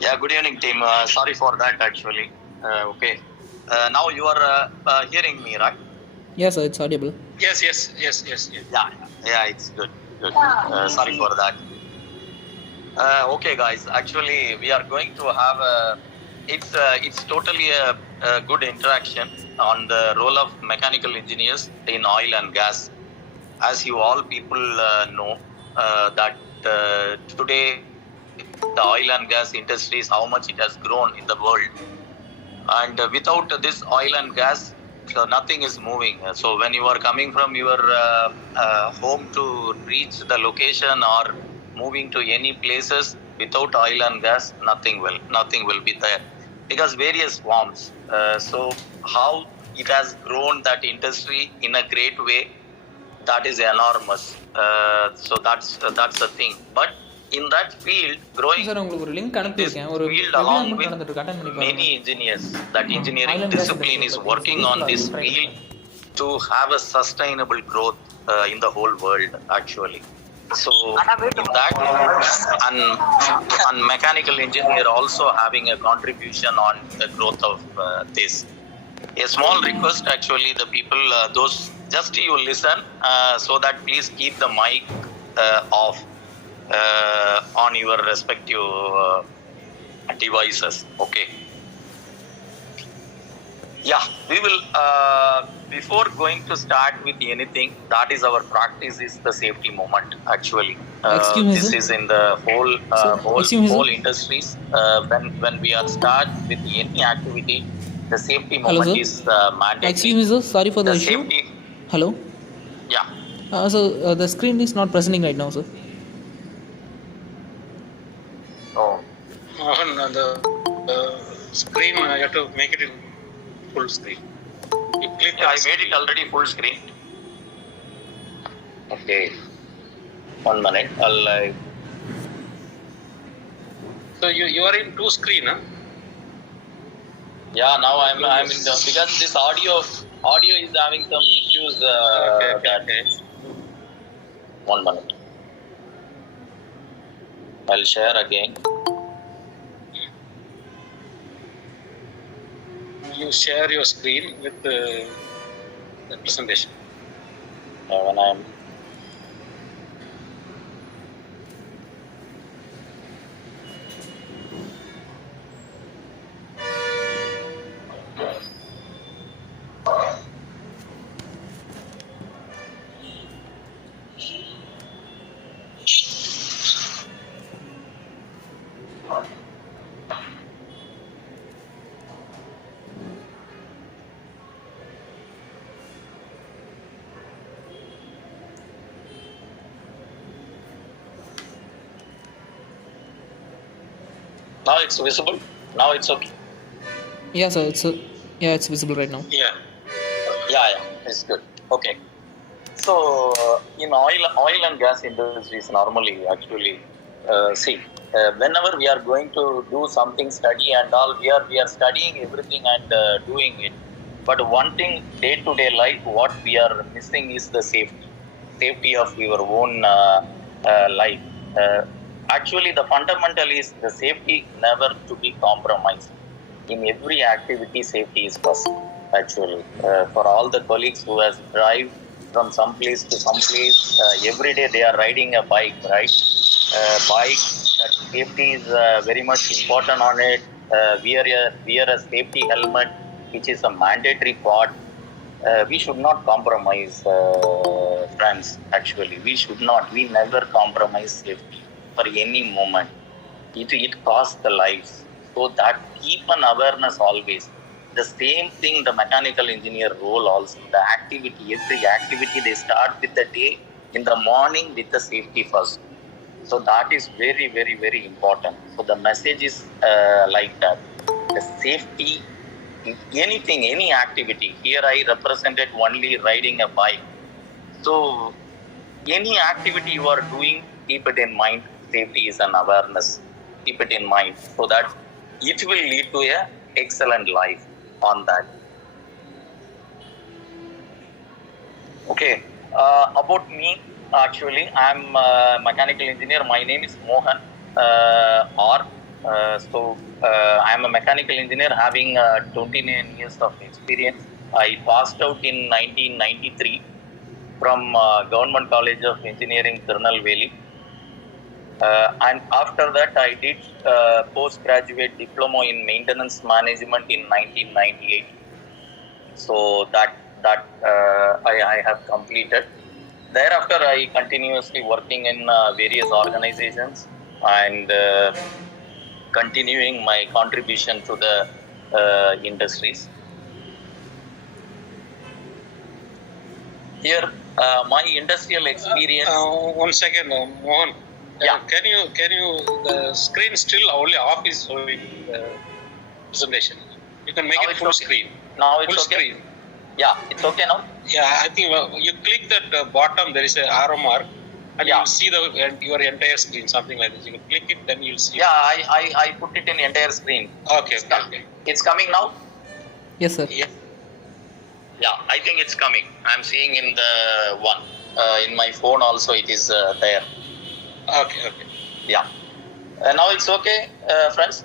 Yeah, good evening, team. Sorry for that, actually. Okay. Now you are hearing me, right? Yes, sir, it's audible. Yes. Yeah, it's good. Good. Sorry for that. Okay, guys. Actually, we are going to have it's totally a good interaction on the role of mechanical engineers in oil and gas. As you all people know, that today the oil and gas industries, how much it has grown in the world. And without this oil and gas, so nothing is moving. So when you are coming from your home to reach the location or moving to any places without oil and gas, nothing will be there, because various forms. So how it has grown that industry in a great way, that is enormous. So that's the thing. But in that field, growing sir உங்களுக்கு ஒரு link this அனுப்பியிருக்கேன். ஒரு field webinar along மட்டும் with நடந்துட்டு இருக்கு, attend பண்ணி பாருங்க. many engineers, that engineering Oil and gas discipline is industry working on this field to have a sustainable growth in the whole world, actually. So in that, and mechanical engineer also having a contribution on the growth of this. A small request, actually, the people, those just you listen, so that please keep the mic off on your respective devices. Okay. Yeah, we will. Before going to start with anything, that is our practice is the safety moment. Actually, Excuse me, this sir? is in the whole Excuse me, sir? whole industries. When we are start with any activity, the safety Hello, moment sir? is mandatory. Excuse me, sir. Sorry for the issue. Safety. Hello. Yeah. So the screen is not presenting right now, sir. Oh. On the screen, you have to make it in full screen. You click. I made it already full screen. Okay. 1 minute. I'll. So you are in two screen, huh? Yeah, now I'm in the, because this audio is having some issues. Okay. 1 minute. I'll share again. You share your screen with the presentation. When I'm. Now it's visible. Now it's okay. Yeah, sir. It's visible right now. Yeah, it's good. Okay. So in oil and gas industries, normally, actually, whenever we are going to do something, study and all, we are studying everything and doing it. But one thing, day-to-day life, what we are missing is the safety of your own life. Actually, the fundamental is the safety never to be compromised. In every activity, safety is first. Actually, for all the colleagues who has drive from some place to some place, every day they are riding a bike, right? Bike, that safety is very much important on it. Wear a safety helmet, which is a mandatory part. We should not compromise, friends. Actually, we never compromise safety for any moment. It costs the lives. So that keep an awareness always. The same thing, the mechanical engineer role also. The activity, every activity, they start with the day in the morning with the safety first. So that is very, very, very important. So the message is like that. The safety, anything, any activity. Here I represented only riding a bike. So any activity you are doing, keep it in mind. Safety is an awareness. Keep it in mind, so that it will lead to a excellent life on that. Okay. About me, actually, I'm a mechanical engineer. My name is Mohan. I am a mechanical engineer having 29 years of experience. I passed out in 1993 from Government College of Engineering, Tirunelveli. And after that, I did postgraduate diploma in maintenance management in 1998. So that I have completed. Thereafter, I continuously working in various organizations and continuing my contribution to the industries. Here, my industrial experience. One second, Mohan. Yeah. Can you the screen still only off is showing the presentation. You can make Now it it's full okay. screen. Now it's Full okay. screen. Yeah, it's okay now. Yeah, I think you click that bottom. There is a arrow mark, and Yeah. you will see your entire screen. Something like this. You can click it, then you'll see. Yeah, I put it in entire screen. Okay. It's coming now. Yes, sir. Yeah. Yeah, I think it's coming. I'm seeing in the one. In my phone also it is there. Okay. Yeah. Now it's okay, friends?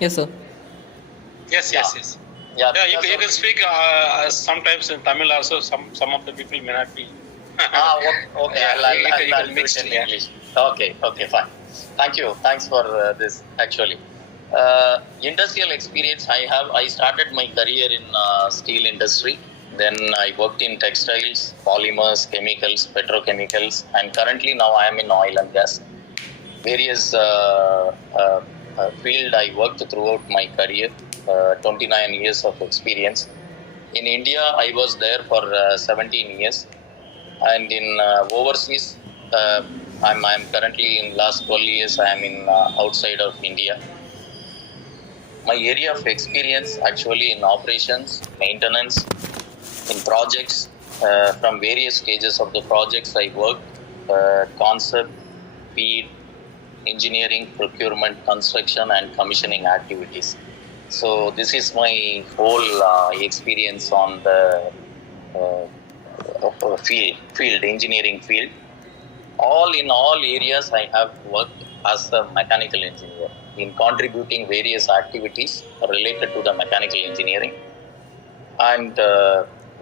Yes, sir. Yes. Yeah, Yeah, you can speak sometimes in Tamil also. Some of the people may not be. Okay. Yeah, you I'll can do mix it in it, yeah. English. Okay, fine. Thank you. Thanks for this, actually. Industrial experience I started my career in steel industry. Then I worked in textiles, polymers, chemicals, petrochemicals, and currently now I am in oil and gas. Various field I worked throughout my career, 29 years of experience. In India, I was there for 17 years. And in overseas, I'm currently in last 12 years, I am in outside of India. My area of experience actually in operations, maintenance, in projects, from various stages of the projects I worked, concept, feed, engineering, procurement, construction and commissioning activities. So this is my whole experience on the field, engineering field. In all areas I have worked as a mechanical engineer in contributing various activities related to the mechanical engineering and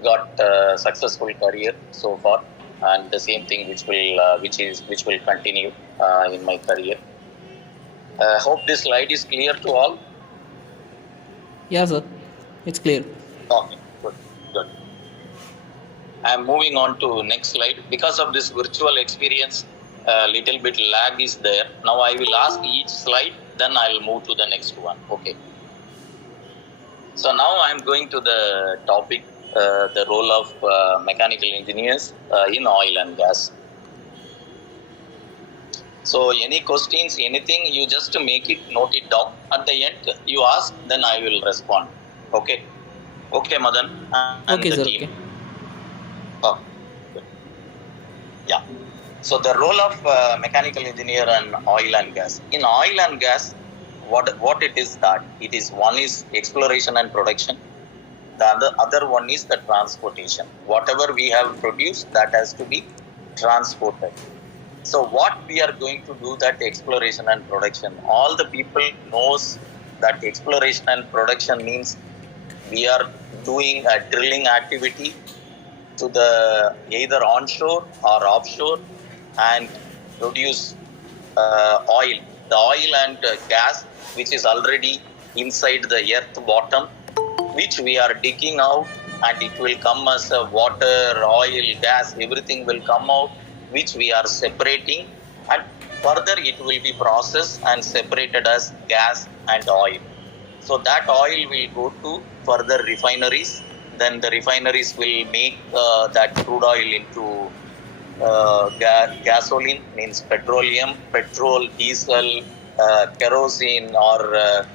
got a successful career so far, and the same thing which will continue in my career. Hope this slide is clear to all. Yeah, sir. It's clear. Okay, good. I am moving on to next slide. Because of this virtual experience, little bit lag is there. Now I will ask each slide, then I will move to the next one. Okay. So now I am going to the topic, the role of mechanical engineers in oil and gas. So any questions, anything, you just make it, note it down. At the end, you ask, then I will respond. Okay, Madan and Okay, the sir. team. Okay. Oh, good. Yeah. So the role of mechanical engineer and oil and gas. In oil and gas, what it is that? It is one is exploration and production. The other one is the transportation. Whatever we have produced, that has to be transported. So what we are going to do that exploration and production. All the people knows that exploration and production means we are doing a drilling activity to the either onshore or offshore and produce oil. The oil and gas which is already inside the earth bottom, which we are digging out, and it will come as a water, oil, gas, everything will come out, which we are separating, and further it will be processed and separated as gas and oil. So that oil will go to further refineries. Then the refineries will make that crude oil into gasoline, means petroleum, petrol, diesel, kerosene or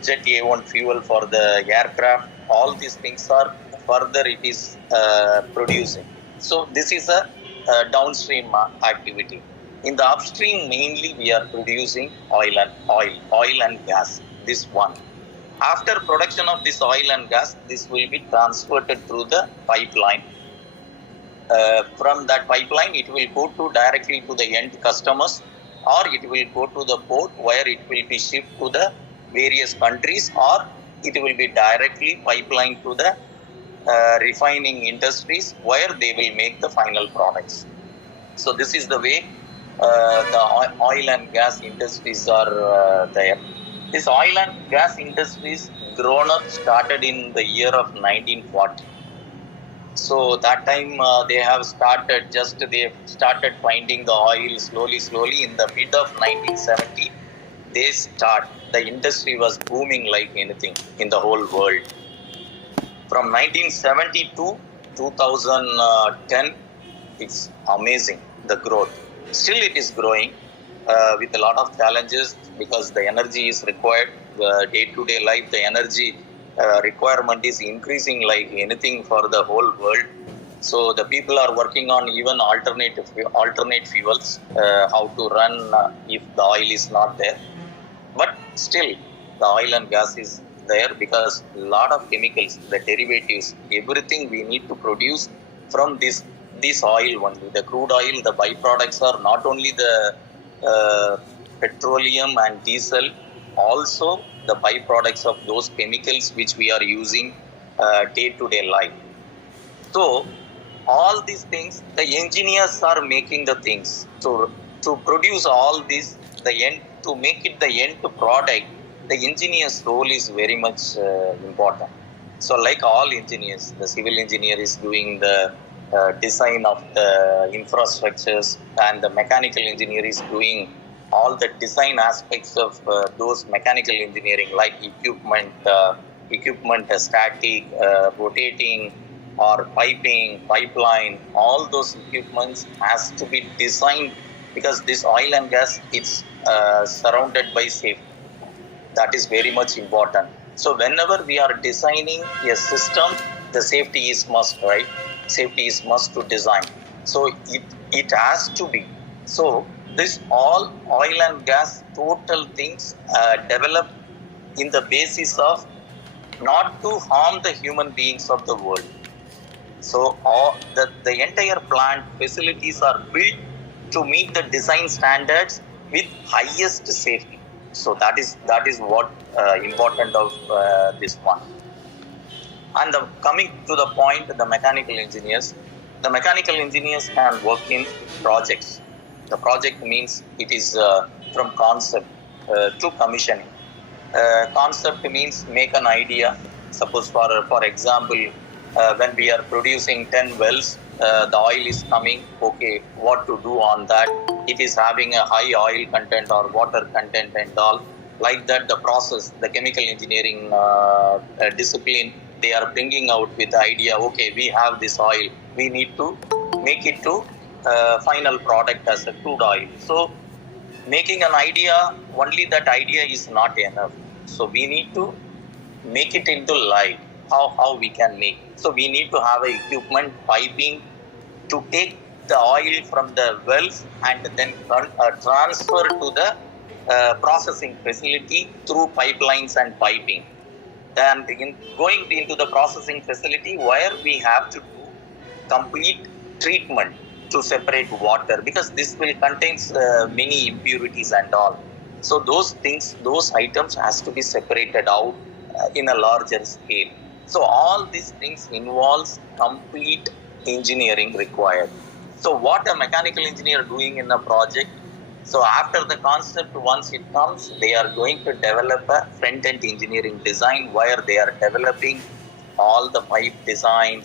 jet A1 fuel for the aircraft. All these things are further it is producing. So this is a downstream activity. In the upstream, mainly we are producing oil and gas. This one. After production of this oil and gas, this will be transported through the pipeline. From that pipeline, it will go directly to the end customers, or it will go to the port where it will be shipped to the various countries, or it will be directly pipeline to the refining industries where they will make the final products. So this is the way the oil and gas industries are there. This oil and gas industries grown up started in the year of 1940. So that time they started finding the oil slowly. In the mid of 1970, the industry was booming like anything in the whole world. From 1970 to 2010, it's amazing, the growth. Still it is growing with a lot of challenges because the energy is required. The day-to-day life, the energy requirement is increasing like anything for the whole world. So the people are working on even alternate fuels, how to run if the oil is not there. But still, the oil and gas is there because a lot of chemicals, the derivatives, everything we need to produce from this oil only. The crude oil, the byproducts are not only the petroleum and diesel, also the byproducts of those chemicals which we are using day-to-day life. So all these things, the engineers are making the things. So to produce all this, to make it the end product, the engineer's role is very much important. So like all engineers, the civil engineer is doing the design of the infrastructures, and the mechanical engineer is doing all the design aspects of those mechanical engineering, like equipment, static, rotating, or piping, pipeline. All those equipments has to be designed because this oil and gas, it's surrounded by safety. That is very much important. So whenever we are designing a system, the safety is must, right? Safety is must to design. So it has to be. So this all oil and gas total things developed in the basis of not to harm the human beings of the world. So the entire plant facilities are built to meet the design standards with highest safety. So that is what important of this one. And coming to the point, the mechanical engineers can work in projects. The project means it is from concept to commissioning. Concept means make an idea. Suppose for example, when we are producing 10 wells, the oil is coming. Okay, what to do on that? It is having a high oil content or water content and all. Like that, the process, the chemical engineering discipline, they are bringing out with the idea, okay, we have this oil, we need to make it to final product as a crude oil. So making an idea, only that idea is not enough. So we need to make it into life, how we can make. So we need to have a equipment, piping, to take the oil from the wells and then transfer to the processing facility through pipelines and piping. Then going into the processing facility where we have to do complete treatment to separate water, because this will contains many impurities and all. So those things, those items has to be separated out in a larger scale. So all these things involves complete engineering required. So what a mechanical engineer doing in a project? So after the concept, once it comes, they are going to develop a front-end engineering design where they are developing all the pipe design,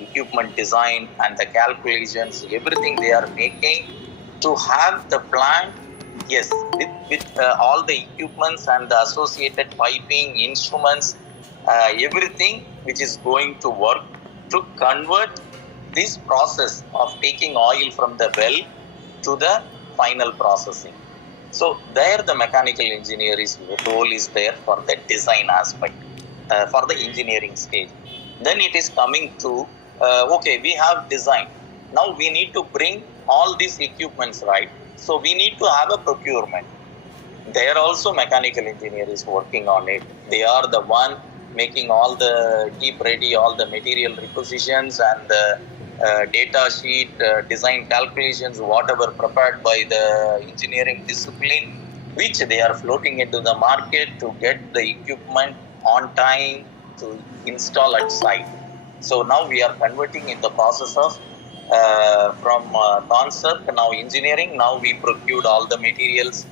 equipment design, and the calculations, everything they are making to have the plant, yes, with all the equipments and the associated piping, instruments, everything which is going to work to convert this process of taking oil from the well to the final processing. So there the mechanical engineer's role is there for the design aspect, for the engineering stage. Then it is coming to, okay, we have design. Now we need to bring all these equipments, right? So we need to have a procurement. There also mechanical engineer is working on it. They are the one making all the keep ready, all the material requisitions and the data sheet, design calculations, whatever prepared by the engineering discipline, which they are floating into the market to get the equipment on time to install at site. So now we are converting in the process of from concept, now engineering, now we procured all the materials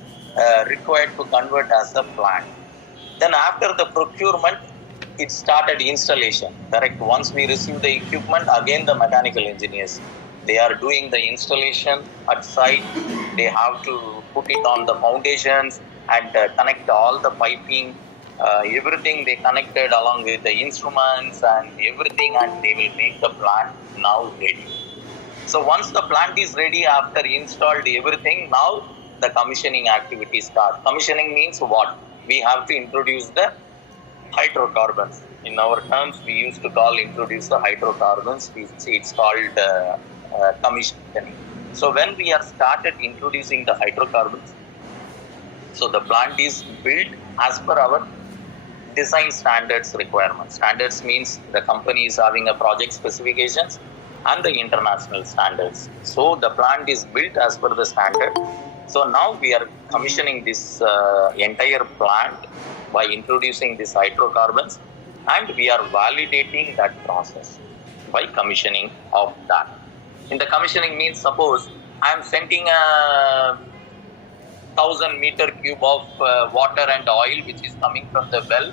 required to convert as a plant. Then after the procurement, it started installation, correct? Once we receive the equipment, again the mechanical engineers, they are doing the installation at site. They have to put it on the foundations and connect all the piping, everything they connected along with the instruments and everything, and they will make the plant now ready. So once the plant is ready, after installed everything, now the commissioning activity starts. Commissioning means what? We have to introduce the hydrocarbons. In our terms, we used to introduce the hydrocarbons. It's called commissioning. So when we are started introducing the hydrocarbons, so the plant is built as per our design standards requirements. Standards means the company is having a project specifications and the international standards. So the plant is built as per the standard. So now we are commissioning this entire plant by introducing these hydrocarbons, and we are validating that process by commissioning of that. In the commissioning means, suppose I am sending a 1000 meter cube of water and oil which is coming from the well.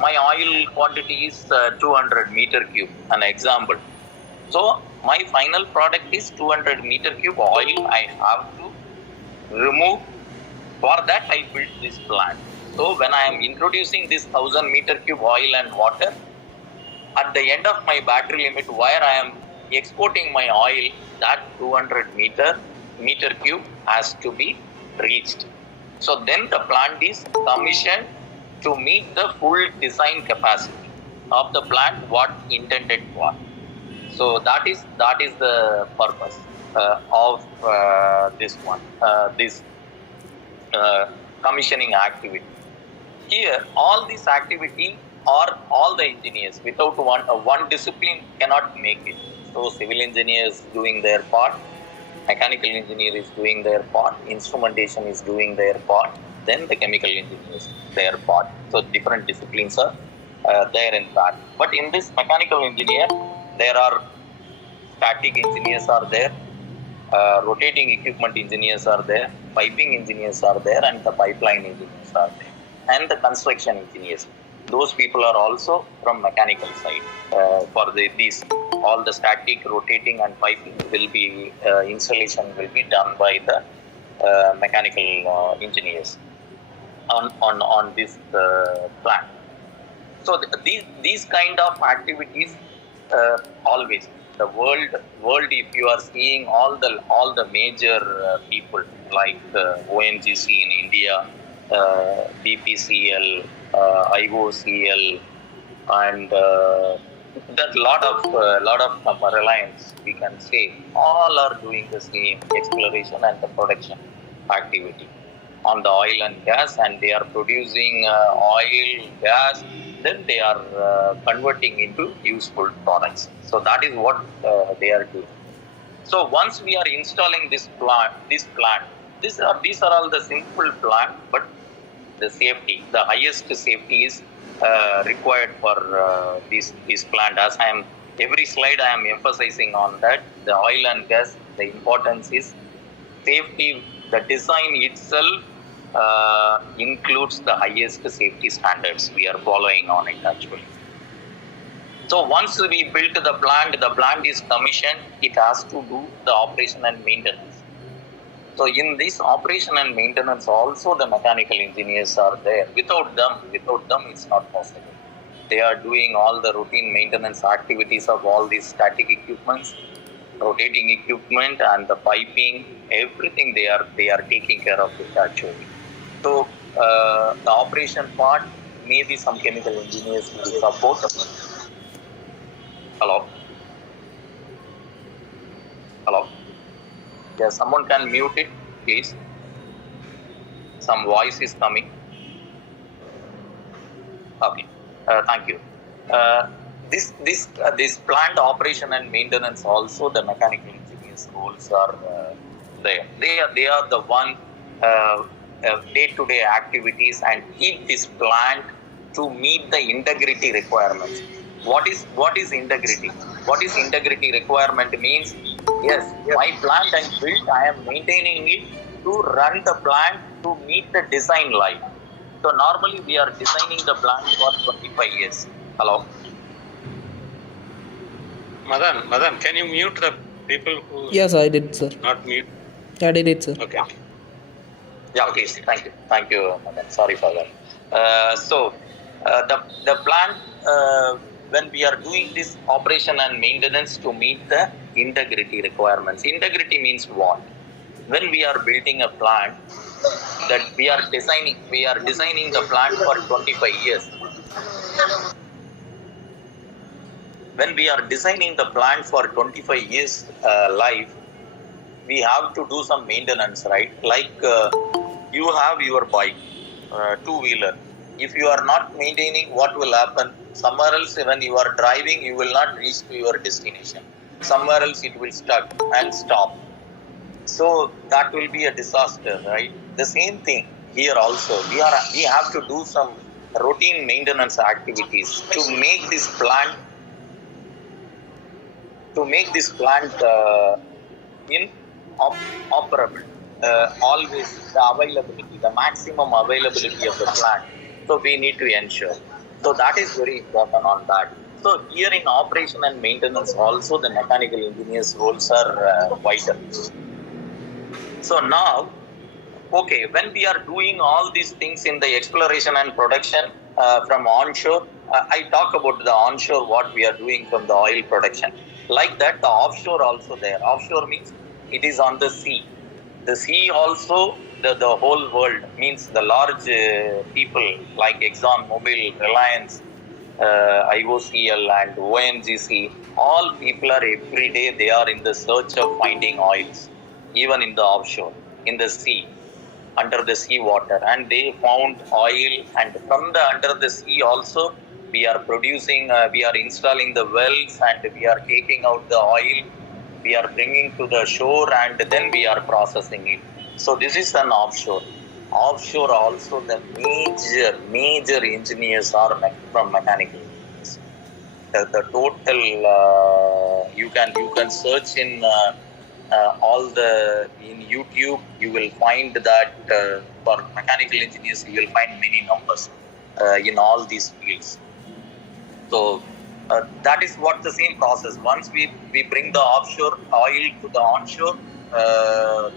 My oil quantity is 200 meter cube, an example. So my final product is 200 meter cube oil I have to remove. For that I built this plant. So when I am introducing this 1000 meter cube oil and water, at the end of my battery limit where I am exporting my oil, that 200 meter cube has to be reached. So then the plant is commissioned to meet the full design capacity of the plant what intended for. So that is the purpose of this one, this commissioning activity. Here, all this activity are all the engineers. Without one discipline cannot make it. So civil engineers doing their part, mechanical engineer is doing their part, instrumentation is doing their part, then the chemical engineers their part. So different disciplines are there in that. But in this mechanical engineer, there are static engineers are there, rotating equipment engineers are there, piping engineers are there, and the pipeline engineers are there, and the construction engineers. Those people are also from mechanical side. For these, all the static, rotating, and piping will be installation will be done by the mechanical engineers on this plant. So these kind of activities always the world if you are seeing all the major people like ONGC in India, BPCL, IOCL, and that lot of Reliance, we can say, all are doing the same exploration and the production activity on the oil and gas, and they are producing oil, gas, then they are converting into useful products. So that is what they are doing. So once we are installing this plant, these are all the simple plant, but the safety, the highest safety is required for this plant. As I am every slide I am emphasizing on that, the oil and gas, the importance is safety. The design itself includes the highest safety standards we are following on it actually. So once we built the plant is commissioned, it has to do the operation and maintenance. So in this operation and maintenance also the mechanical engineers are there. Without them it's not possible. They are doing all the routine maintenance activities of all these static equipments, rotating equipment, and the piping, everything they are taking care of it actually. So the operation part, maybe some chemical engineers will support. Hello. Yeah, someone can mute it, please. Some voice is coming. Okay. Thank you. this plant operation and maintenance also, the mechanical engineers roles are there. They are the one day-to-day activities and keep this plant to meet the integrity requirements. What is integrity? What is integrity requirement means? Yes, my plant I built, I am maintaining it to run the plant to meet the design life. So normally we are designing the plant for 25 years. Hello? Madan, can you mute the people who Yes, I did, sir. not mute? I did it, sir. Okay. Yeah, please. Thank you, madam. Sorry for that. The plant, when we are doing this operation and maintenance to meet the integrity requirements. Integrity means what? When we are building a plant, that we are designing the plant for 25 years. When we are designing the plant for 25 years life, we have to do some maintenance, right? Like you have your bike, two-wheeler. If you are not maintaining, what will happen? Somewhere else, when you are driving, you will not reach to your destination. Somewhere else, it will stuck and stop. So that will be a disaster, right? The same thing here also. We have to do some routine maintenance activities to make this plant operable. Always the availability, the maximum availability of the plant. So we need to ensure. So that is very important on that. So here in operation and maintenance also the mechanical engineers roles are vital. So now, okay, when we are doing all these things in the exploration and production from onshore, I talk about the onshore, what we are doing from the oil production. Like that, the offshore also there. Offshore means it is on the sea. The sea also, the whole world, means the large people like Exxon, Mobil, Reliance, IOCL and ONGC, all people are every day, they are in the search of finding oils, even in the offshore, in the sea, under the sea water. And they found oil, and from the under the sea also, we are producing, we are installing the wells, and we are taking out the oil, we are bringing to the shore, and then we are processing it. So this is an offshore. Offshore also the major engineers are from mechanical engineers. The total you can search in in YouTube, you will find that for mechanical engineers you will find many numbers in all these fields. So that is what the same process. Once we bring the offshore oil to the onshore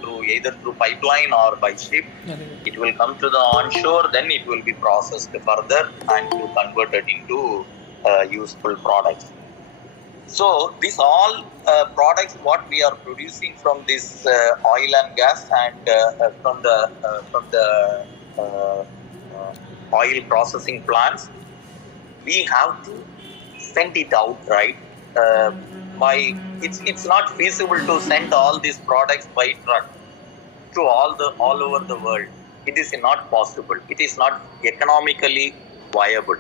through either through pipeline or by ship, it will come to the onshore, then it will be processed further and converted into useful products. So these all products what we are producing from this oil and gas and from the oil processing plants, we have to send it out, right? It's not feasible to send all these products by truck to all over the world. It is not possible. It is not economically viable.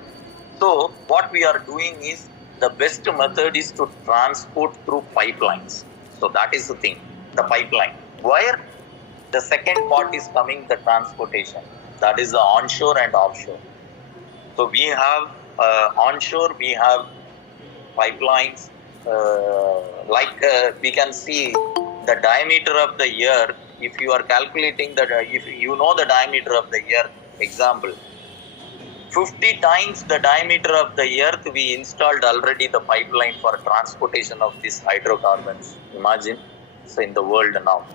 So what we are doing is, the best method is to transport through pipelines. So that is the thing, the pipeline. Where the second part is coming, the transportation. That is the onshore and offshore. So we have onshore, we have pipelines. We can see the diameter of the earth. If you are calculating if you know the diameter of the earth, example, 50 times the diameter of the earth, we installed already the pipeline for transportation of these hydrocarbons. Imagine, so in the world now.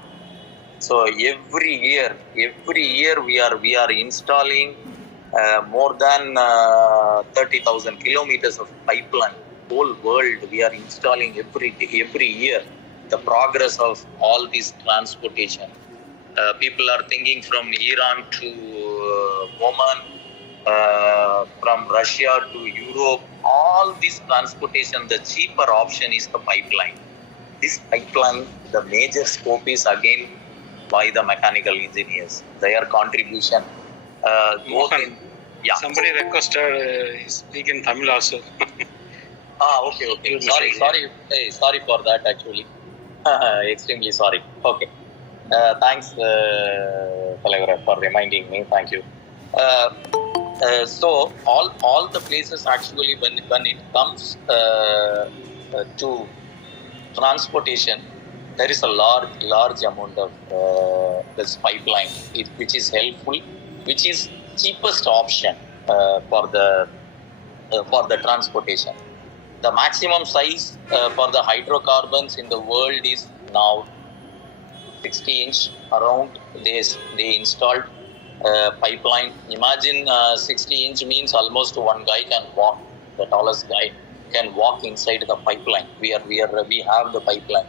So every year we are installing more than 30,000 kilometers of pipeline. Whole world we are installing every year. The progress of all this transportation. People are thinking from Iran to Oman, from Russia to Europe. All this transportation, the cheaper option is the pipeline. This pipeline, the major scope is again by the mechanical engineers. Their contribution. Mohan, somebody requested speak in Tamil also. Okay. You'll be Sorry, safe, sorry. Hey, sorry for that actually. Extremely sorry. Okay. Thanks, Talagara, for reminding me. Thank you. So all the places actually when it comes to transportation, there is a large amount of this pipeline, which is helpful, which is cheapest option for the transportation. The maximum size for the hydrocarbons in the world is now 60 inch around. They installed pipeline. Imagine 60 inch means almost one guy can walk. The tallest guy can walk inside the pipeline. We have the pipeline.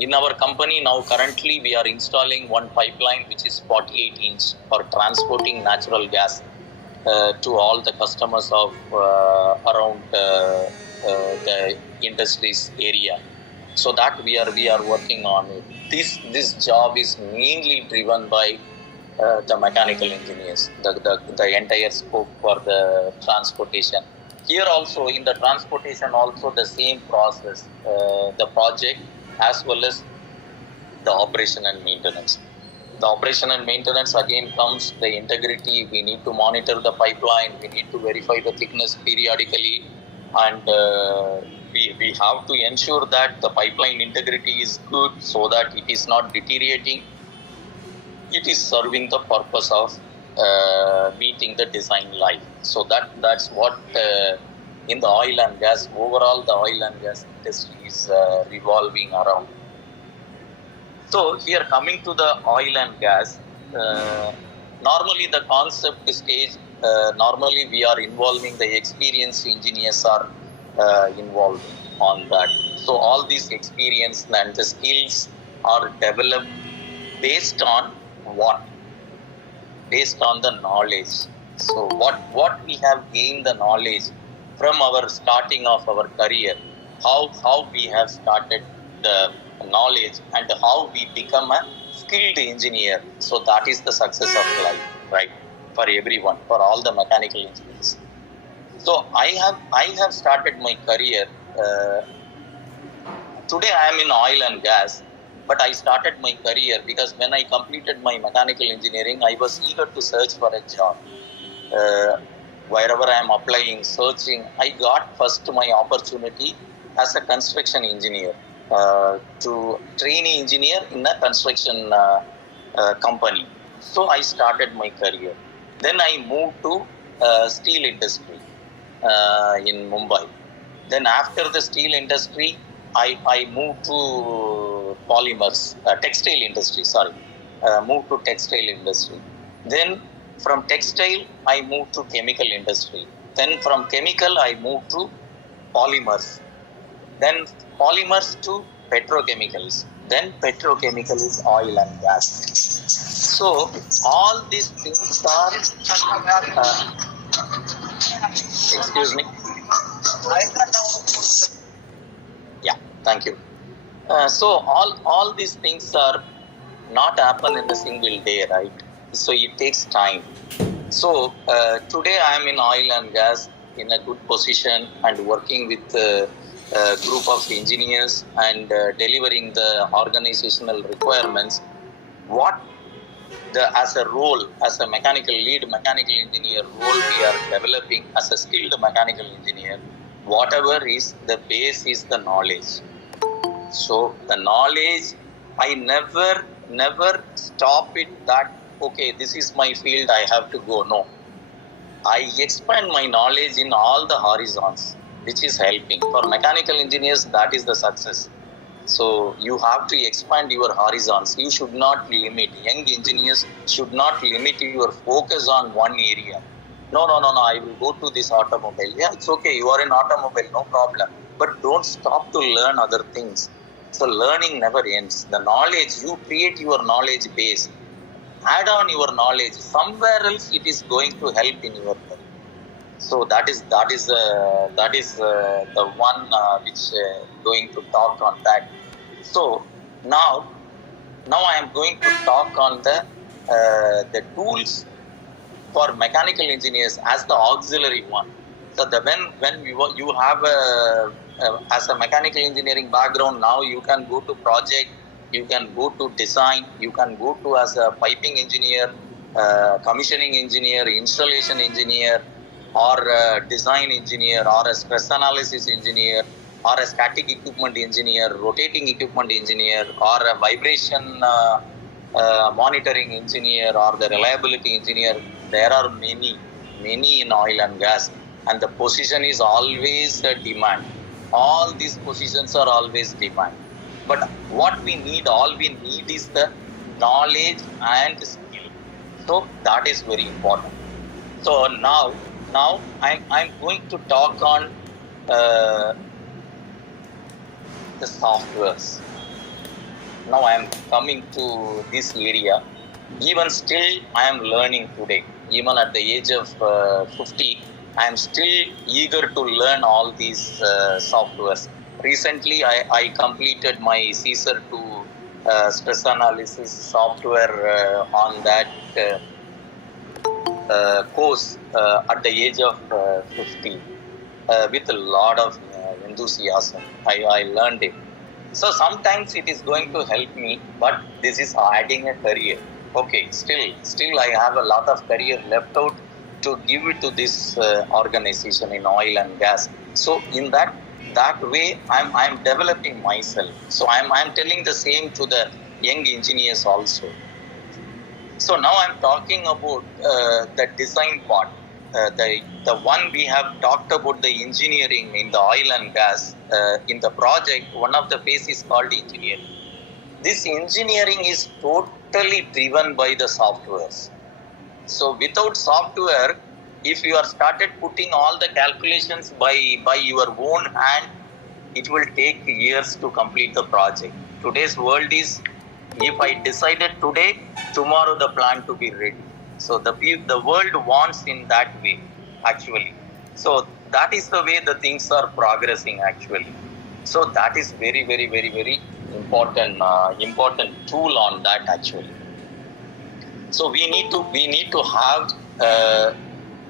In our company now currently we are installing one pipeline which is 48 inch for transporting natural gas to all the customers of around the industries area. So that we are working on it. This job is mainly driven by the mechanical engineers, the entire scope for the transportation. Here also in the transportation also the same process, the project as well as the operation and maintenance. The operation and maintenance again comes the integrity. We need to monitor the pipeline. We need to verify the thickness periodically, and we have to ensure that the pipeline integrity is good so that it is not deteriorating. It is serving the purpose of meeting the design life. So that's what in the oil and gas, overall the oil and gas industry is revolving around. So here coming to the oil and gas, normally the concept stage, normally we are involving the experienced engineers are involved on that. So all these experience and the skills are developed based on what? Based on the knowledge. So what we have gained the knowledge from our starting of our career, how we have started the knowledge and how we become a skilled engineer. So that is the success of life, right? For everyone, for all the mechanical engineers. So I have started my career. Today I am in oil and gas, but I started my career because when I completed my mechanical engineering, I was eager to search for a job. Wherever I am applying, searching, I got first my opportunity as a construction engineer, to trainee engineer in a construction company. So I started my career. Then I moved to steel industry in Mumbai. Then after the steel industry, I moved to polymers, textile industry, moved to textile industry. Then from textile, I moved to chemical industry. Then from chemical, I moved to polymers. Then polymers to petrochemicals. Then petrochemical is oil and gas. So all these things are, excuse me. Yeah, thank you. So all these things are not happen in a single day, right? So it takes time. So today I am in oil and gas in a good position and working with a group of engineers and delivering the organizational requirements. What as a role, as a mechanical lead mechanical engineer role we are developing as a skilled mechanical engineer, whatever is the base is the knowledge. So the knowledge, I never stop it that, okay, this is my field, I have to go. No. I expand my knowledge in all the horizons, which is helping. For mechanical engineers, that is the success. So you have to expand your horizons. You should not limit. Young engineers should not limit your focus on one area. No, I will go to this automobile. Yeah, it's okay. You are in automobile, no problem. But don't stop to learn other things. So learning never ends. The knowledge, you create your knowledge base. Add on your knowledge. Somewhere else it is going to help in your life. So that is the one which going to talk on that. So now I am going to talk on the tools for mechanical engineers as the auxiliary one. So when you have as a mechanical engineering background, now you can go to project, you can go to design, you can go to as a piping engineer, commissioning engineer, installation engineer, or design engineer, or a stress analysis engineer, or a static equipment engineer, rotating equipment engineer, or a vibration monitoring engineer, or the reliability engineer. There are many in oil and gas, and the position is always a demand. All these positions are always demand. But what we need, all we need is the knowledge and skill. So that is very important. So now I'm going to talk on the softwares. Now I am coming to this area. Even still, I am learning today. Even at the age of 50, I am still eager to learn all these softwares. Recently, I completed my CSER 2 stress analysis software on that course at the age of 50 with a lot of enthusiasm. I learned it. So sometimes it is going to help me, but this is adding a career. Okay, still I have a lot of career left out to give it to this organization in oil and gas. So in that way, I'm developing myself. So I'm telling the same to the young engineers also. So now I'm talking about the design part. The one we have talked about the engineering in the oil and gas in the project. One of the phase is called engineering. This engineering is totally driven by the softwares. So without software, if you are started putting all the calculations by your own hand, it will take years to complete the project. Today's world is, if I decided today, tomorrow the plant to be ready. So the world wants in that way, actually. So that is the way the things are progressing, actually. So that is very, very, very, very important tool on that, actually. So we need to have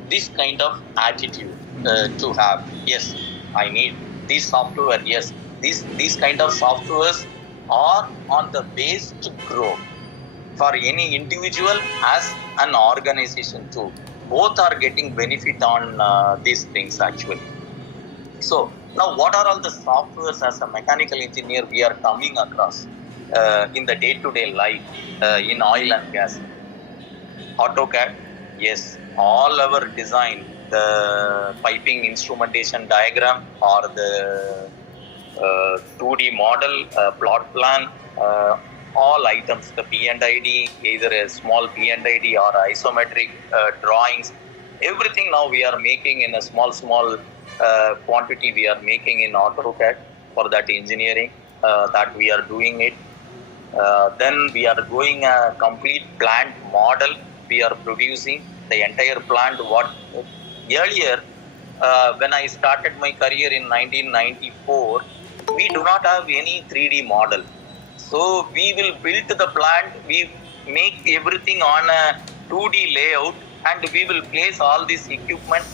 this kind of attitude to have. Yes, I need this software. Yes, these kind of softwares are on the base to grow for any individual as an organization too. Both are getting benefit on these things, actually. So now, what are all the softwares as a mechanical engineer we are coming across in the day-to-day life in oil and gas? AutoCAD, yes. All our design, the piping instrumentation diagram or the 2D model, plot plan, all items, the P&ID, either a small P&ID or isometric drawings, everything now we are making in a small quantity we are making in AutoCAD for that engineering, that we are doing it. Then we are doing a complete plant model. We are producing the entire plant. What earlier, when I started my career in 1994, we do not have any 3D model. So we will build the plant, we make everything on a 2D layout, and we will place all this equipment.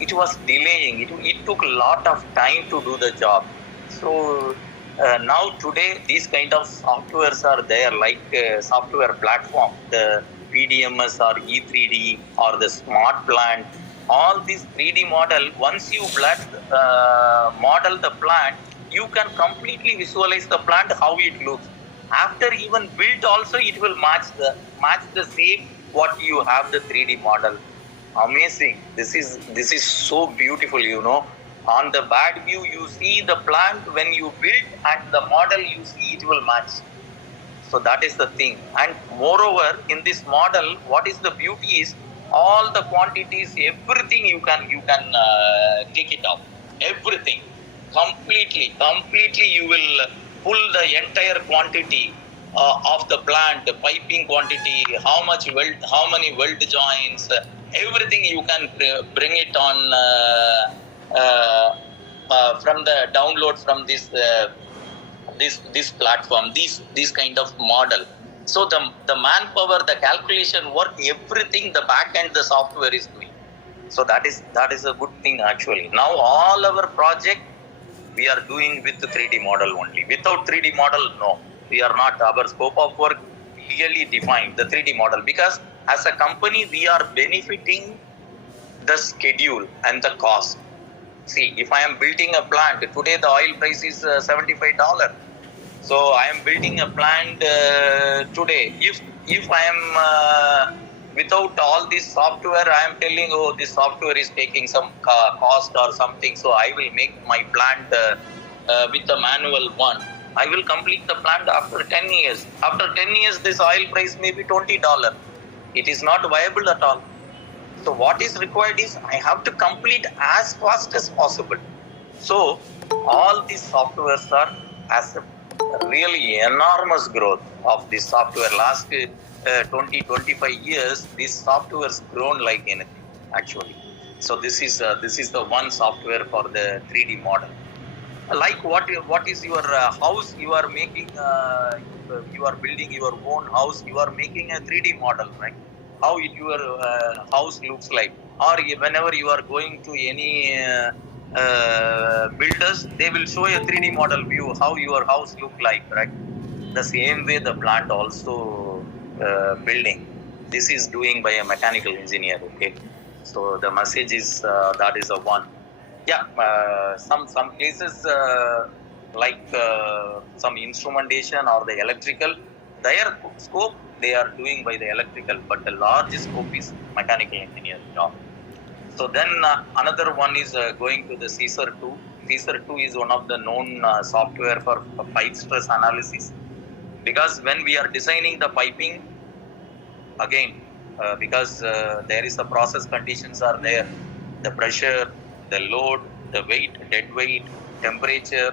It was delaying. It took a lot of time to do the job. So now today, these kind of softwares are there, like software platform, the PDMS or E3D or the smart plant. All these 3D model, once you model the plant, you can completely visualize the plant, how it looks. After even built also, it will match the same what you have the 3D model. Amazing. This is so beautiful, you know. On the bad view, you see the plant when you build, and the model you see it will match. So that is the thing. And moreover, in this model, what is the beauty is all the quantities, everything you can take it out. Everything. Completely you will pull the entire quantity of the plant, the piping quantity, how many weld joints, everything you can bring it on from the download from this platform, this kind of model. So the manpower, the calculation work, everything, the back end, the software is doing. So that is a good thing actually. Now all our project we are doing with the 3D model only. Without 3D model, no, we are not. Our scope of work clearly defined the 3D model, because as a company we are benefiting the schedule and the cost. See, if I am building a plant today, the oil price is $75. So I am building a plant today. If I am without all this software, I am telling, oh, this software is taking some cost or something. So I will make my plant with a manual one. I will complete the plant after 10 years. After 10 years, this oil price may be $20. It is not viable at all. So what is required is I have to complete as fast as possible. So all these softwares are as a really enormous growth of this software. Last 20-25 years, this software has grown like anything actually. So this is the one software for the 3D model. Like what is your house you are making? You are building your own house. You are making a 3D model, right? How your house looks like. Or whenever you are going to any builders, they will show a 3D model view how your house look like, right? The same way the plant also building. This is doing by a mechanical engineer. Okay, so the message is that is a one. Yeah, some places like some instrumentation or the electrical, their scope they are doing by the electrical, but the large scope is mechanical engineer job. So then another one is going to the Caesar 2. Caesar 2 is one of the known software for pipe stress analysis, because when we are designing the piping, again, because there is the process conditions are there, the pressure, the load, the weight, dead weight, temperature.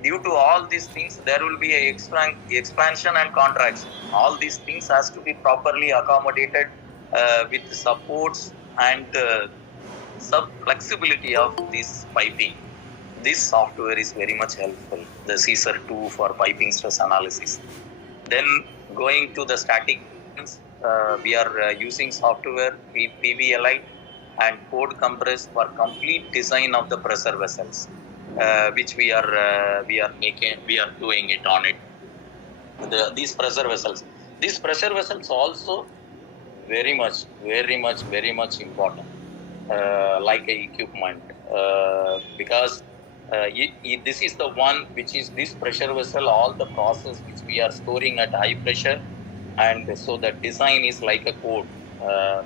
Due to all these things, there will be a expansion and contraction. All these things has to be properly accommodated with supports and some flexibility of this piping. This software is very much helpful, the Caesar 2 for piping stress analysis. Then going to the static, we are using software PVLI and code compress for complete design of the pressure vessels, which we are doing it on it. These pressure vessels also very much important, like a equipment, because this is the one which is this pressure vessel, all the process which we are storing at high pressure, and so the design is like a code,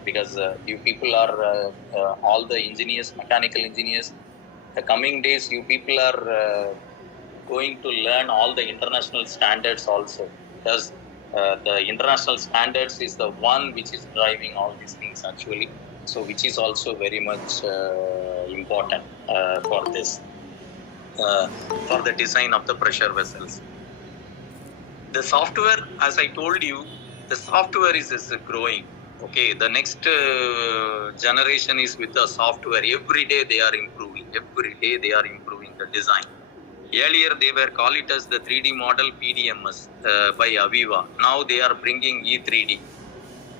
because you people are all the engineers, mechanical engineers. The coming days, you people are going to learn all the international standards also, because the international standards is the one which is driving all these things actually. So which is also very much important for this, for the design of the pressure vessels. The software, as I told you, the software is growing. Okay, the next generation is with the software. Every day they are improving. Every day they are improving the design. Earlier they were call it as the 3D model PDMS by Aviva. Now they are bringing E3D,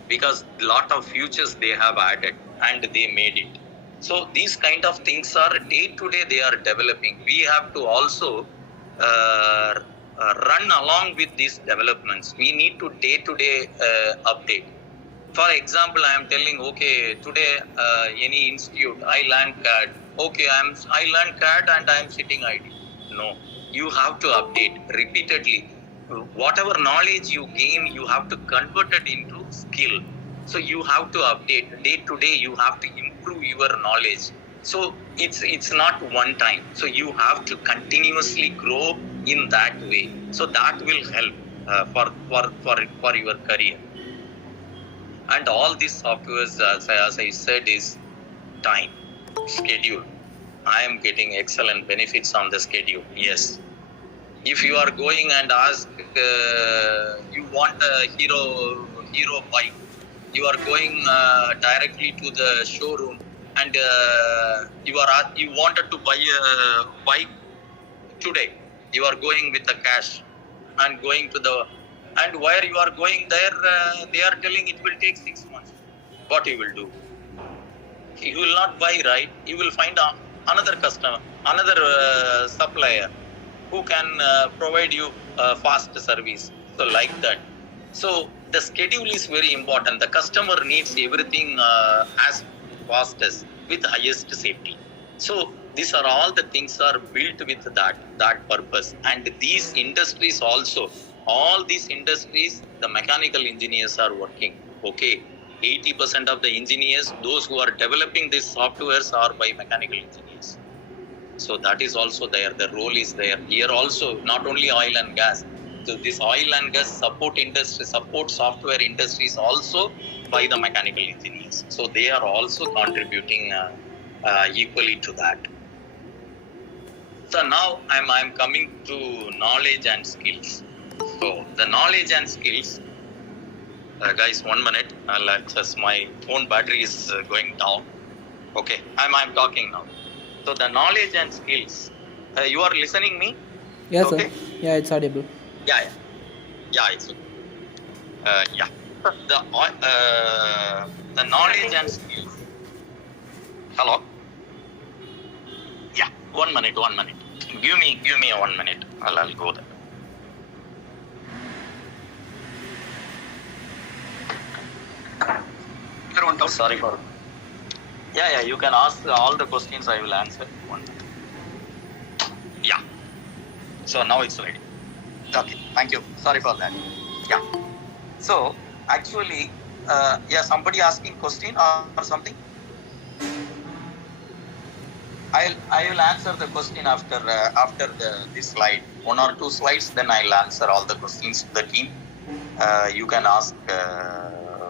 because lot of features they have added and they made it. So these kind of things are day to day they are developing. We have to also run along with these developments. We need to day to day update. For example, I am telling, okay, today any institute, I learn CAD. Okay, I learn CAD and I am sitting idle. No, you have to update repeatedly. Whatever knowledge you gain, you have to convert it into skill. So you have to update day to day. You have to improve your knowledge. So it's not one time. So you have to continuously grow in that way. So that will help for your career. And all these softwares, as I said, is time, schedule. I am getting excellent benefits on the schedule. Yes. If you are going and ask, you want a hero bike, you are going directly to the showroom, and you wanted to buy a bike today. You are going with the cash and going to the, and where you are going there, they are telling it will take 6 months. What you will do? You will not buy, right? You will find another customer, another supplier who can provide you fast service. So like that. So the schedule is very important. The customer needs everything as fast as with highest safety. So these are all the things are built with that purpose. And these industries also, all these industries, the mechanical engineers are working. Okay, 80% of the engineers, those who are developing these softwares, are by mechanical engineers. So that is also there. The role is there. Here also, not only oil and gas. So this oil and gas support industry, support software industries also by the mechanical engineers. So they are also contributing equally to that. So now I'm coming to knowledge and skills. So the knowledge and skills, guys, 1 minute. I'll access my phone battery is going down. Okay, I'm talking now. So the knowledge and skills. You are listening me? Yes, Okay. sir. Yeah, it's audible. Yeah, it's yeah. The knowledge and skills. Hello. Yeah, 1 minute. Give me a 1 minute. I'll go there. Sorry for. Yeah. You can ask all the questions. I will answer. 1 minute. Yeah. So now it's ready. Okay. Thank you. Sorry for that. Yeah. So actually, somebody asking question or something. I will answer the question after this slide, 1 or 2 slides. Then I'll answer all the questions to the team. You can ask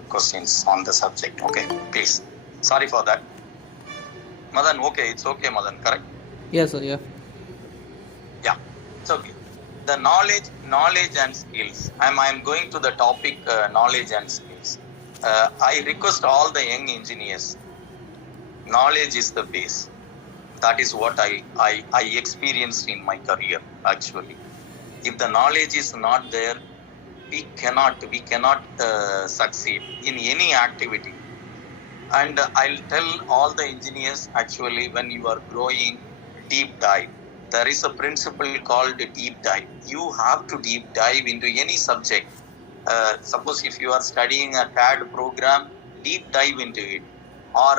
questions on the subject. Okay, please. Sorry for that. Madan, okay, it's okay, Madan, correct? Yes, sir. Yeah. Yeah, it's okay. The knowledge and skills. I'm going to the topic knowledge and skills. I request all the young engineers. Knowledge is the base. That is what I experienced in my career, actually. If the knowledge is not there, we cannot succeed in any activity. And I'll tell all the engineers, actually, when you are growing, deep dive. There is a principle called deep dive. You have to deep dive into any subject. Suppose if you are studying a CAD program, deep dive into it. Or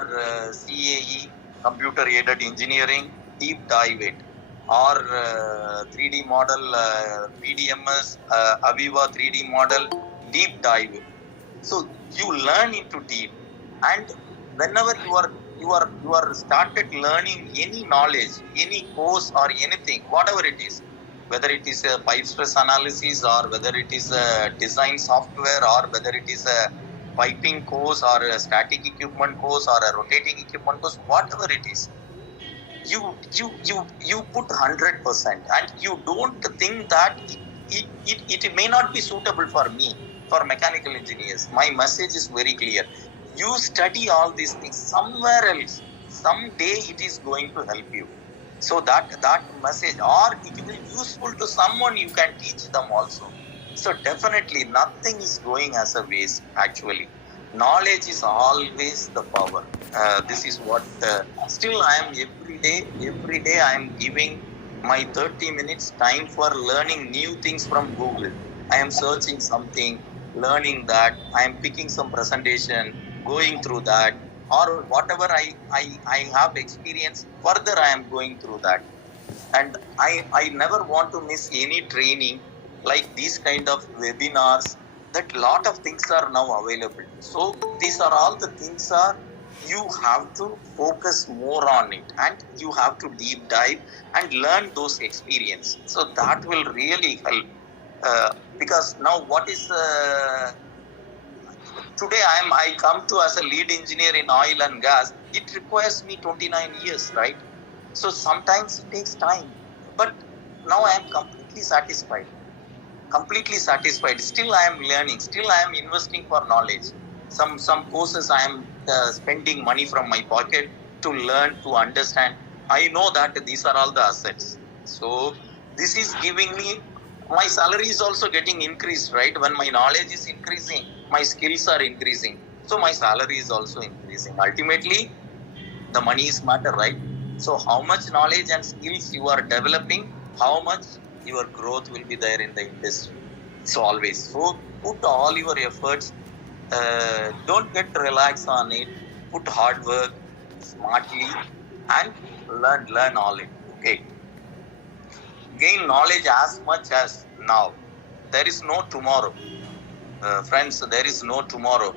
CAE, computer aided engineering, deep dive it. Or 3D model, PDMS, Aviva 3D model, deep dive it. So you learn into deep, and whenever you are started learning any knowledge, any course or anything, whatever it is, whether it is a pipe stress analysis or whether it is a design software or whether it is a piping course or a static equipment course or a rotating equipment course, whatever it is, you put 100%, and you don't think that it may not be suitable for me, for mechanical engineers. My message is very clear. You study all these things somewhere else. Someday it is going to help you. So that message, or it will be useful to someone, you can teach them also. So definitely nothing is going as a waste, actually. Knowledge is always the power. This is what still I am every day I am giving my 30 minutes time for learning new things from Google. I am searching something, learning that, I am picking some presentation, going through that, or whatever I have experienced, further I am going through that. And I never want to miss any training, like these kind of webinars, that lot of things are now available. So these are all the things you have to focus more on it, and you have to deep dive and learn those experience. So that will really help. Because now what is today I come to as a lead engineer in oil and gas. It requires me 29 years, right? So sometimes it takes time, but now I am completely satisfied. Still I am learning. Still I am investing for knowledge. Some courses I am spending money from my pocket to learn, to understand. I know that these are all the assets. So this is giving me, my salary is also getting increased, right? When my knowledge is increasing, my skills are increasing. So my salary is also increasing. Ultimately, the money is matter, right? So how much knowledge and skills you are developing, how much your growth will be there in the industry. So always, so put all your efforts, don't get relaxed on it, put hard work smartly and learn all it. Okay, gain knowledge as much as now. There is no tomorrow. Friends, there is no tomorrow.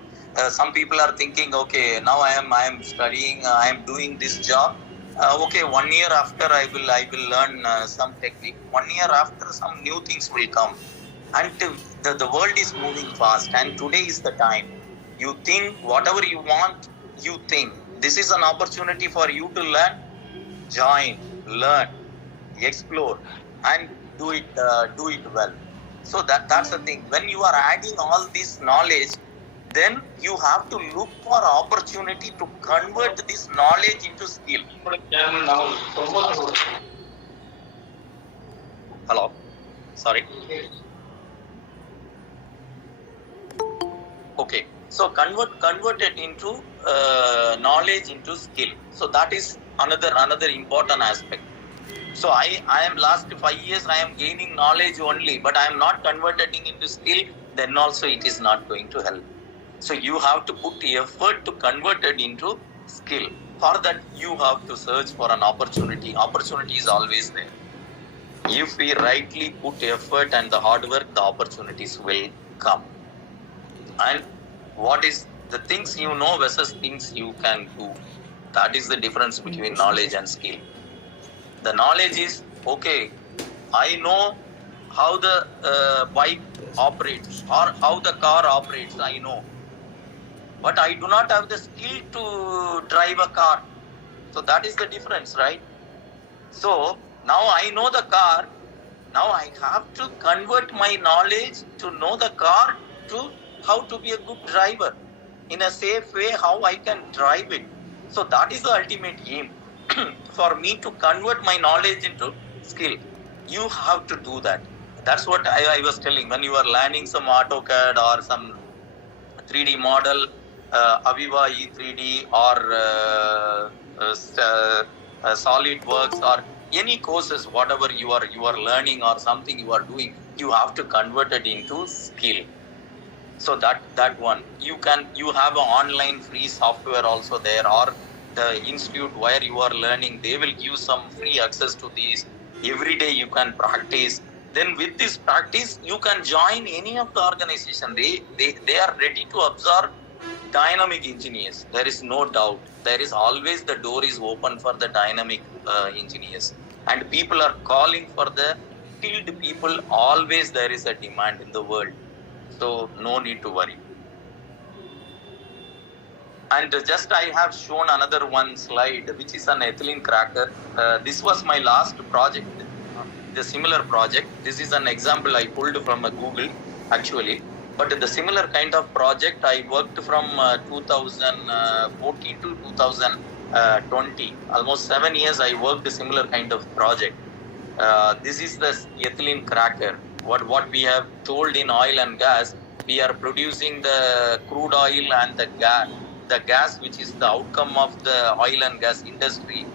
Some people are thinking, okay, now I am studying, I am doing this job. Okay, 1 year after I will learn some technique. 1 year after, some new things will come. And the world is moving fast, and today is the time. You think whatever you want, you think. This is an opportunity for you to learn, join, learn, explore, and do it well. So that's the thing. When you are adding all this knowledge, then you have to look for opportunity to convert this knowledge into skill. Hello, sorry. Okay, so convert it into knowledge into skill. So that is another important aspect. So I am last 5 years I am gaining knowledge only, but I am not converting into skill. Then also it is not going to help. So you have to put effort to convert it into skill. For that you have to search for an opportunity. Opportunity is always there. If we rightly put effort and the hard work, the opportunities will come. And what is the things you know versus things you can do? That is the difference between knowledge and skill. The knowledge is, okay, I know how the bike operates or how the car operates, I know. But I do not have the skill to drive a car. So that is the difference, right? So now I know the car. Now I have to convert my knowledge to know the car to how to be a good driver. In a safe way, how I can drive it. So that is the ultimate aim. For me to convert my knowledge into skill. You have to do that. That's what I was telling. When you are learning some AutoCAD or some 3D model, Aviva E3D or SolidWorks or any courses, whatever you are learning or something you are doing, you have to convert it into skill. So that one, you have an online free software also there, or the institute where you are learning, they will give some free access to these. Every day you can practice. Then with this practice, you can join any of the organization. They are ready to absorb dynamic engineers. There is no doubt. There is always the door is open for the dynamic engineers. And people are calling for the skilled people. Always there is a demand in the world. So no need to worry. And just I have shown another one slide, which is an ethylene cracker. This was my last project, the similar project. This is an example I pulled from Google, actually. But the similar kind of project I worked from 2014 to 2020. Almost 7 years I worked a similar kind of project. This is the ethylene cracker. What we have told in oil and gas, we are producing the crude oil and the gas which is the outcome of the oil and gas industry.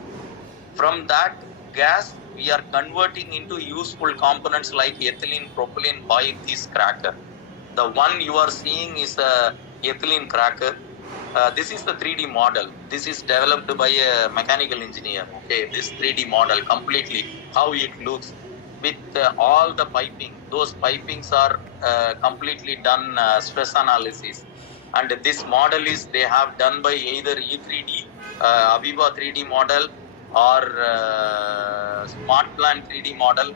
From that gas, we are converting into useful components like ethylene, propylene by this cracker. The one you are seeing is a ethylene cracker. This is the 3D model. This is developed by a mechanical engineer. Okay, this 3D model completely, how it looks with all the piping. Those pipings are completely done stress analysis. And this model is they have done by either E3D, Aviva 3D model or Smart Plan 3D model.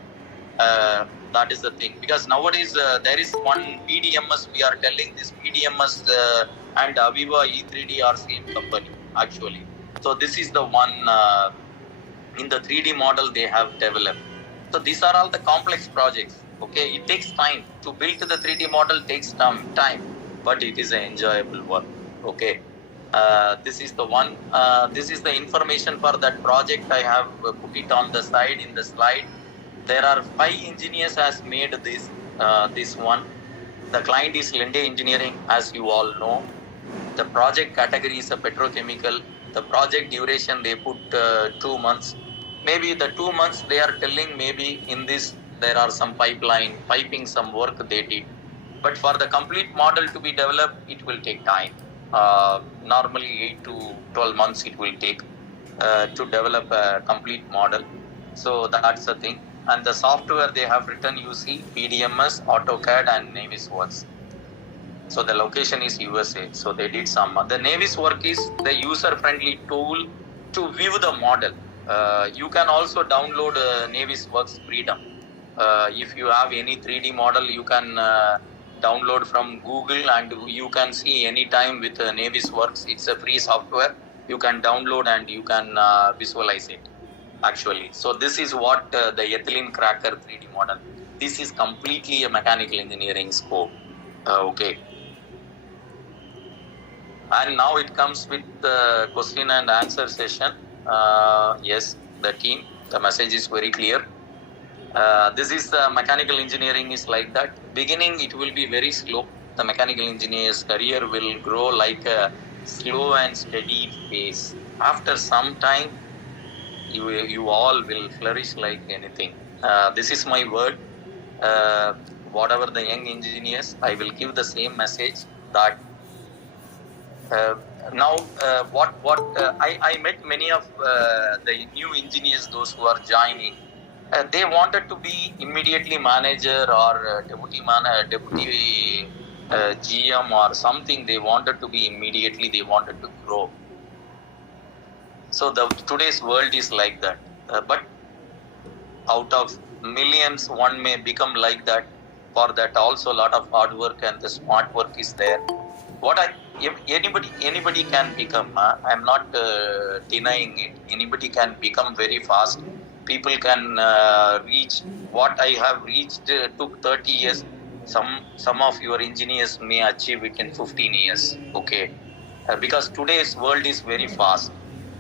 That is the thing. Because nowadays there is one PDMS, we are telling this PDMS and Aviva E3D are same company actually. So this is the one in the 3D model they have developed. So these are all the complex projects. Okay, it takes time to build the 3D model, takes time, but it is an enjoyable work. Okay, this is the one. This is the information for that project. I have put it on the side in the slide. There are 5 engineers has made this one. The client is Linde Engineering, as you all know. The project category is a petrochemical. The project duration they put 2 months. Maybe the 2 months they are telling maybe in this there are some piping some work they did. But for the complete model to be developed, it will take time. Normally 8 to 12 months it will take to develop a complete model. So that's the thing. And the software they have written, you see, PDMS, AutoCAD and Navisworks. So the location is USA. So they did some. The Navisworks is the user-friendly tool to view the model. You can also download Navisworks Freedom. If you have any 3D model, you can download from Google and you can see anytime with Navisworks. It's a free software. You can download and you can visualize it actually. So this is what the ethylene cracker 3D model. This is completely a mechanical engineering scope. Okay. And now it comes with the question and answer session. Yes, the team, the message is very clear. This is mechanical engineering is like that. Beginning, it will be very slow. The mechanical engineer's career will grow like a slow and steady pace. After some time, you all will flourish like anything. This is my word. Whatever the young engineers, I will give the same message that now I met many of the new engineers, those who are joining. They wanted to be immediately manager or deputy GM or something. They wanted to be immediately. They wanted to grow. So today's world is like that. But out of millions, one may become like that. For that, also a lot of hard work and the smart work is there. If anybody can become. I'm not denying it. Anybody can become very fast. People can reach what I have reached. Took 30 years. Some of your engineers may achieve it in 15 years. Okay, because today's world is very fast.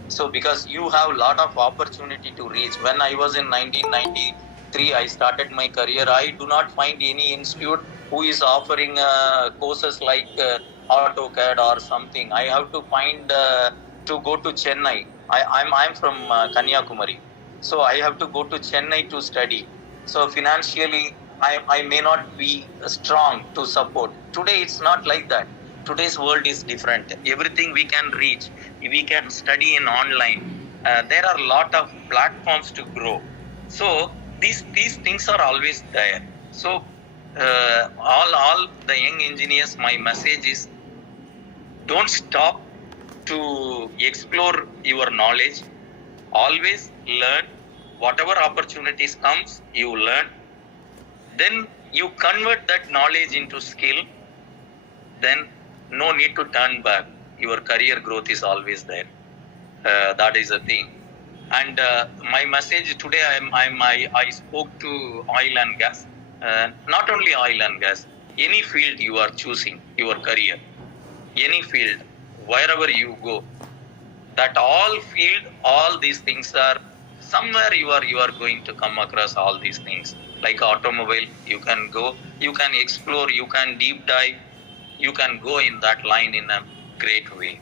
So because you have a lot of opportunity to reach. When I was in 1993, I started my career. I do not find any institute who is offering courses like AutoCAD or something. I have to find to go to Chennai. I'm from Kanyakumari. So I have to go to Chennai to study. So financially, I may not be strong to support. Today, it's not like that. Today's world is different. Everything we can reach. We can study in online. There are a lot of platforms to grow. So these things are always there. So all the young engineers, my message is, don't stop to explore your knowledge. Always learn. Whatever opportunities comes, you learn. Then you convert that knowledge into skill. Then no need to turn back. Your career growth is always there. That is the thing. And my message today, I spoke to oil and gas. Not only oil and gas, any field you are choosing, your career, any field, wherever you go, that all these things are, somewhere you are going to come across all these things. Like automobile, you can go, you can explore, you can deep dive, you can go in that line in a great way.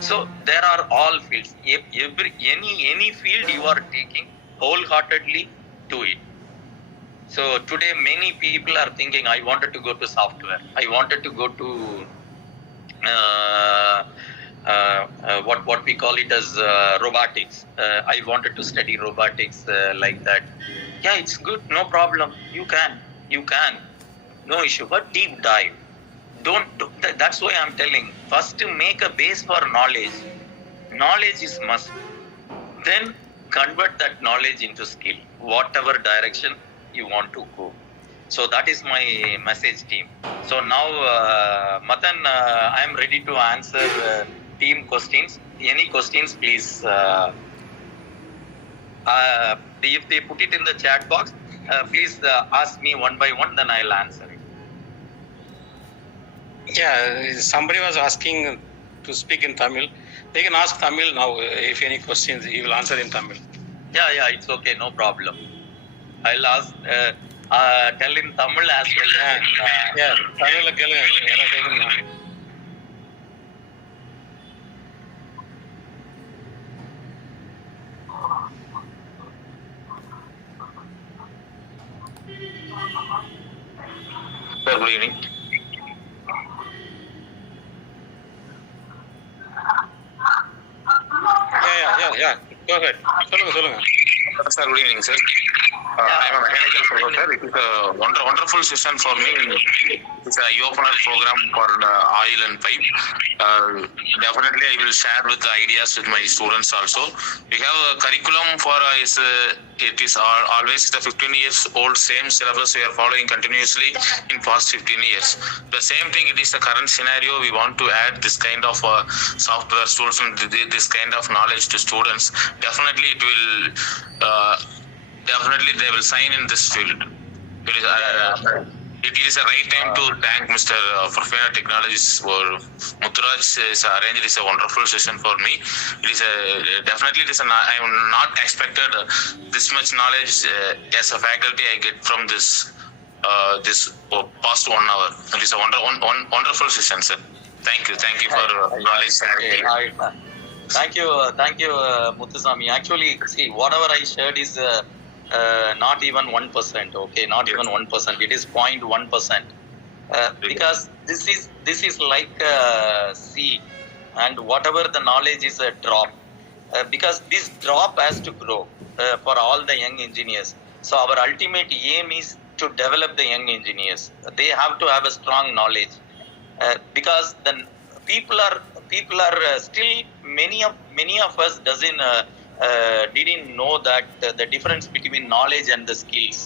So there are all fields. Any field you are taking, wholeheartedly do it. So today many people are thinking, I wanted to go to software. I wanted to go to what we call it as robotics. I wanted to study robotics like that. Yeah, it's good, no problem. You can, no issue. But deep dive. That's why I'm telling. First, to make a base for knowledge. Knowledge is must. Then convert that knowledge into skill. Whatever direction you want to go. So that is my message, team. So now, Matan, I am ready to answer team questions. Any questions, please. If they put it in the chat box, please ask me one by one, then I'll answer it. Yeah, somebody was asking to speak in Tamil. They can ask Tamil now. If any questions, he will answer in Tamil. Yeah, it's okay, no problem. I'll ask, tell in Tamil as well as in... Tamil. sir. Good evening. Yeah. Go ahead. சொல்லுங்க. Sir, good evening, sir. I am a mechanical professor. It is a wonderful session for me. It's a eye-opener program for oil and pipe. Definitely, I will share with the ideas with my students also. We have a curriculum for it is always the 15 years old same syllabus we are following continuously in past 15 years. The same thing, it is the current scenario. We want to add this kind of software tools and this kind of knowledge to students. Definitely, it will. Definitely, they will sign in this field. It is a right time to thank Mr. Profenaa Technologies for Muthraj is arranged. It is a wonderful session for me. It is definitely it is I am not expected this much knowledge as a faculty I get from this past 1 hour. It is a wonderful session, sir. Thank you for knowledge sharing. Thank you, Muthusamy. Actually, see, whatever I shared is not even 1%. Okay, not even 1%. It is 0.1%. Because this is like sea, and whatever the knowledge is a drop. Because this drop has to grow for all the young engineers. So our ultimate aim is to develop the young engineers. They have to have a strong knowledge. Because the people are still many of us didn't know that the difference between knowledge and the skills,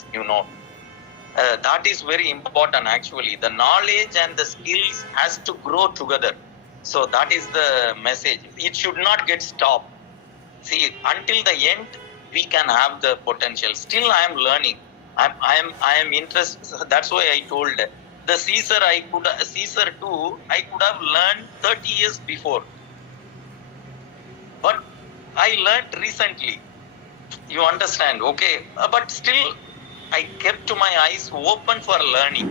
that is very important. Actually, the knowledge and the skills has to grow together. So that is the message. It should not get stopped. See, until the end we can have the potential. Still I am learning. I am interested. That's why I told the Caesar too, I could have learned 30 years before. But I learned recently. You understand? Okay. But still I kept my eyes open for learning.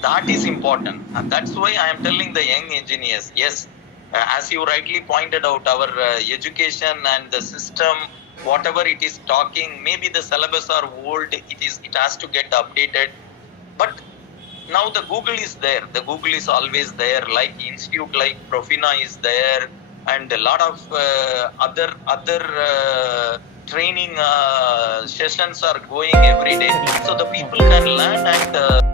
That is important. And that's why I am telling the young engineers, yes, as you rightly pointed out, our education and the system, whatever it is talking, maybe the syllabus are old, it has to get updated. But now the Google is there. The Google is always there. Like institute like Profenaa is there, and a lot of other training sessions are going every day. So the people can learn and